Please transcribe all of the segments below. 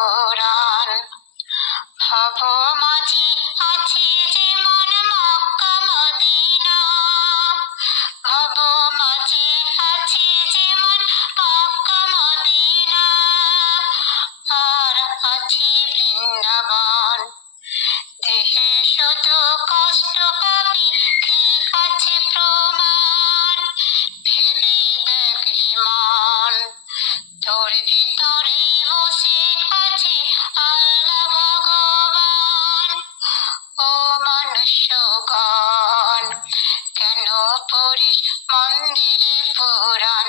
পুরাণ। ভব মাঝে আছে যেমন মক্কা মদিনা, ভব মাঝে আছে যেমন মক্কা মদিনা, আর আছে বৃন্দাবন। দেহে শুধু কষ্ট পাবি, কি আছে প্রমাণ? ভেবে দেখ রে মন, তোর ভিতরেই বসে আছে আল্লাহ ভগবান। ও মনুষ্যগণ, কেন পড়িস মন্দিরে পুরাণ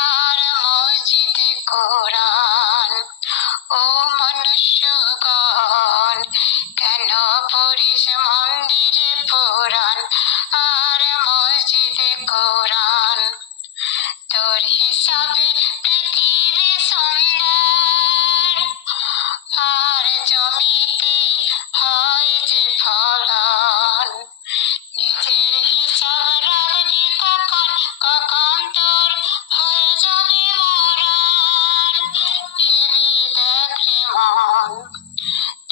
আর মসজিদে কোরআন? ও মনুষ্যগণ, কেন পড়িস মন্দিরে পুরাণ আর মসজিদে কোরআন? তোর হিসাবে পৃথিবী সুন্দর, আর জমিতে হয় যে ফলন। নিজের হিসাব রাখবি কখন, কখন তোর হয়ে যাবে মরণ। ভেবে দেখ রে মন,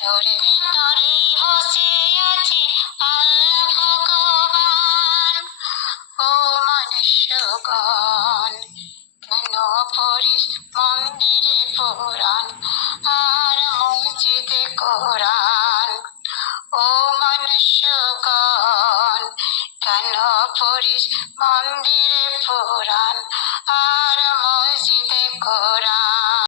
তোর ভিতরেই বসে আছে আল্লাহ ভগবান। ও মনুষ্যগণ, কেন পড়িস মন্দিরে পুরাণ আর মসজিদে কোরআন? ও মনুষ্যগণ, কেন পড়িস মন্দিরে পুরাণ আর মসজিদে কোরআন?